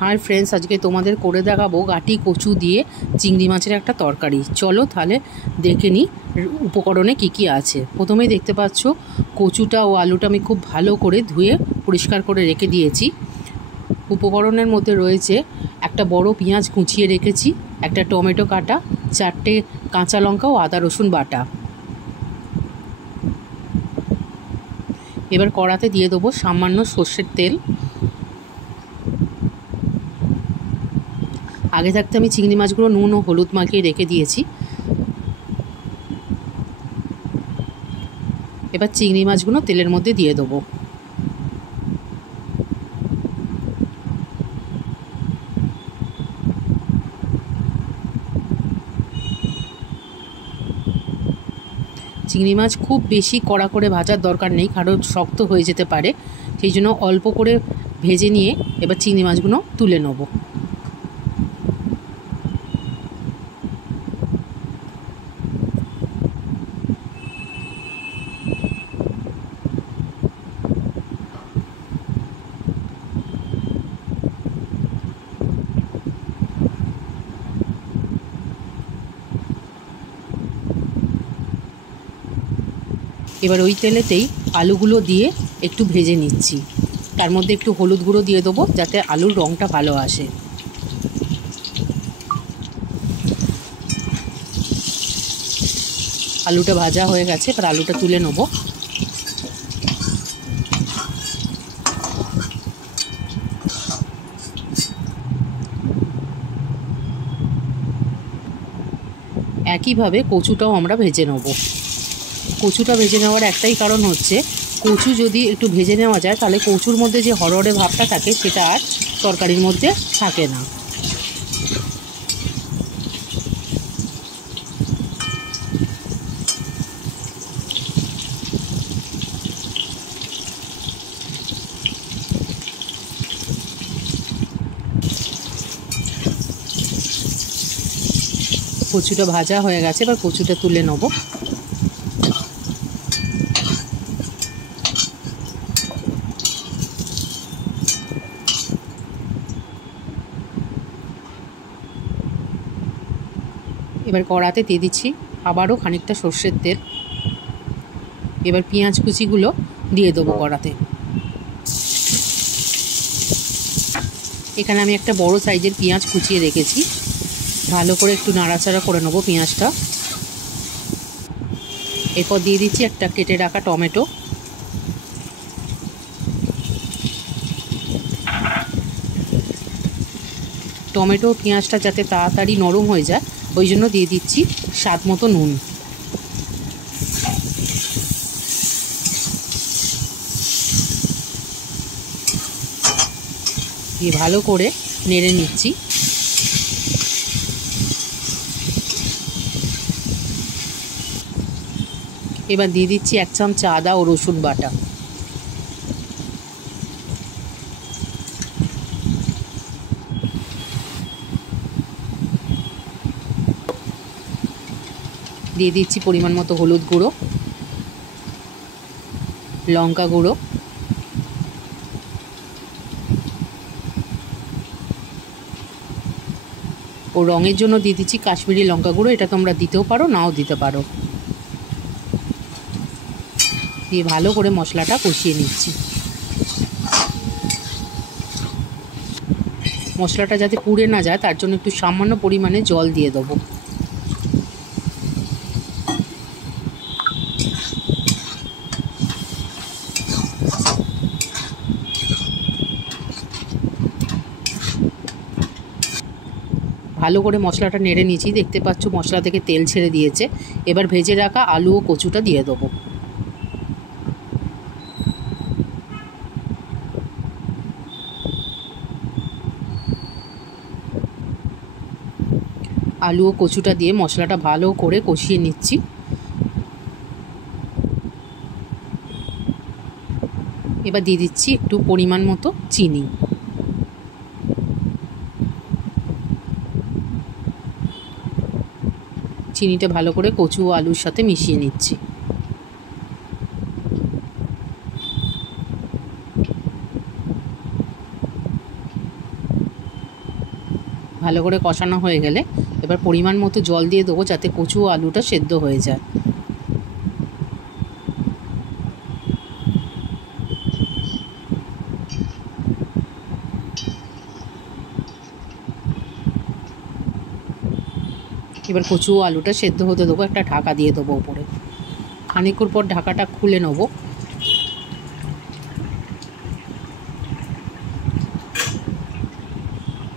Hi friends, आज के तुम्हारे करे देखाबो गाटी कचु दिए चिंगड़ी माछेर एक तरकारी। चलो ताहले देखे नी उपकरणे की की आछे। प्रथमेई देखते पाच्छो कचुटा ओ आलूटा आमि खूब भालो करे धुए परिष्कार करे रेखे दिएछि। उपकरণের মধ্যে রয়েছে একটা বড় পেঁয়াজ কুচিয়ে রেখেছি, একটা টমেটো কাটা, 4টে কাঁচা লঙ্কা ও আদা রসুন বাটা। এবার কড়াতে দিয়ে দেবো সামান্য সর্ষের তেল। আগে থাকতে আমি চিংড়ি মাছগুলো নুন ও হলুদ মাখিয়ে রেখে দিয়েছি। এবার চিংড়ি মাছগুলো তেলের মধ্যে দিয়ে দেবো। চিংড়ি মাছ খুব বেশি কড়া করে ভাজার দরকার নেই, কারণ শক্ত হয়ে যেতে পারে। সেই জন্য অল্প করে ভেজে নিয়ে এবার চিংড়ি মাছগুলো তুলে নেব। এবার ওই তেলেতেই আলুগুলো দিয়ে একটু ভেজে নিচ্ছি। তার মধ্যে একটু হলুদ গুঁড়ো দিয়ে দেবো যাতে আলুর রঙটা ভালো আসে। আলুটা ভাজা হয়ে গেছে, এবার আলুটা তুলে নেব। একইভাবে কচুটাও আমরা ভেজে নেব। কচুটা ভেজে নেওয়ার একটাই কারণ হচ্ছে, কচু যদি একটু ভেজে নেওয়া যায় তাহলে কচুর মধ্যে যে হরহরে ভাবটা থাকে সেটা আর তরকারির মধ্যে থাকে না। কচুটা ভাজা হয়ে গেছে, এবার কচুটা তুলে নেব। এবার কড়াতে দিয়ে দিচ্ছি আবারও খানিকটা সর্ষের তেল। এবার পেঁয়াজ কুচিগুলো দিয়ে দেবো কড়াতে। এখানে আমি একটা বড় সাইজের পেঁয়াজ কুচিয়ে রেখেছি। ভালো করে একটু নাড়াচাড়া করে নেবো পেঁয়াজটা। এরপর দিয়ে দিচ্ছি একটা কেটে রাখা টমেটো। টমেটো পেঁয়াজটা যাতে তাড়াতাড়ি নরম হয়ে যায় ওই জন্য দিয়ে দিচ্ছি স্বাদ মতো নুন। দিয়ে ভালো করে নেড়ে নিচ্ছি। এবার দিয়ে দিচ্ছি 1 চামচা আদা ও রসুন বাটা। দিয়ে দিচ্ছি পরিমাণ মতো হলুদ গুঁড়ো, লঙ্কা গুঁড়ো, ও রঙের জন্য দিয়ে দিচ্ছি কাশ্মীরি লঙ্কা গুঁড়ো। এটা তোমরা দিতেও পারো, নাও দিতে পারো। দিয়ে ভালো করে মশলাটা কষিয়ে নিচ্ছি। মশলাটা যাতে পুড়ে না যায় তার জন্য একটু সামান্য পরিমাণে জল দিয়ে দেবো। ভালো করে মশলাটা নেড়ে নিয়েছি, দেখতে পাচ্ছ মশলা থেকে তেল ছেড়ে দিয়েছে। এবার ভেজে রাখা আলু ও কচুটা দিয়ে দেবো। আলু ও কচুটা দিয়ে মশলাটা ভালো করে কষিয়ে নিচ্ছি। এবার দিয়ে দিচ্ছি একটু পরিমাণ মতো চিনি। চিনিটা ভালো করে কচু ও আলুর সাথে মিশিয়ে নিচ্ছি। ভালো করে কষানো হয়ে গেলে এবার পরিমাণ মতো জল দিয়ে দেবো, যাতে কচু ও আলুটা সেদ্ধ হয়ে যায়। এবার কচু ও আলুটা সেদ্ধ হতে দেবো, একটা ঢাকা দিয়ে দেবো ওপরে। খানিকক্ষণ পর ঢাকাটা খুলে নেবো।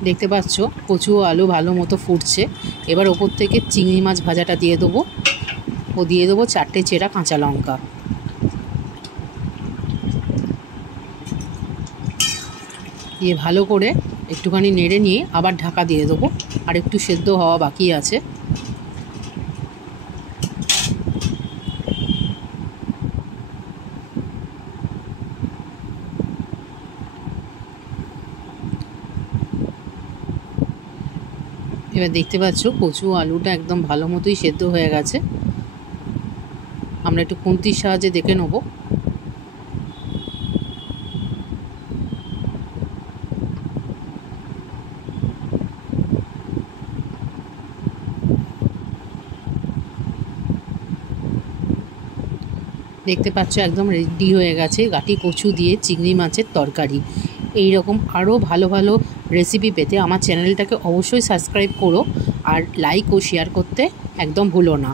দেখতে পাচ্ছ কচু ও আলু ভালো মতো ফুটছে। এবার ওপর থেকে চিংড়ি মাছ ভাজাটা দিয়ে দেবো ও দিয়ে দেবো 4টে চেরা কাঁচা লঙ্কা। দিয়ে ভালো করে একটুখানি নেড়ে নিয়ে আবার ঢাকা দিয়ে দেবো, আর একটু সেদ্ধ হওয়া বাকি আছে। এবার দেখতে পাচ্ছ কচু আলুটা একদম ভালো মতোই সেদ্ধ হয়ে গেছে। আমরা একটু খুন্তির সাহায্যে দেখে নেব। দেখতে পাচ্ছ একদম রেডি হয়ে গেছে গাটি কচু দিয়ে চিংড়ি মাছের তরকারি। এই রকম আরও ভালো ভালো রেসিপি পেতে আমার চ্যানেলটাকে অবশ্যই সাবস্ক্রাইব করো, আর লাইক ও শেয়ার করতে একদম ভুলো না।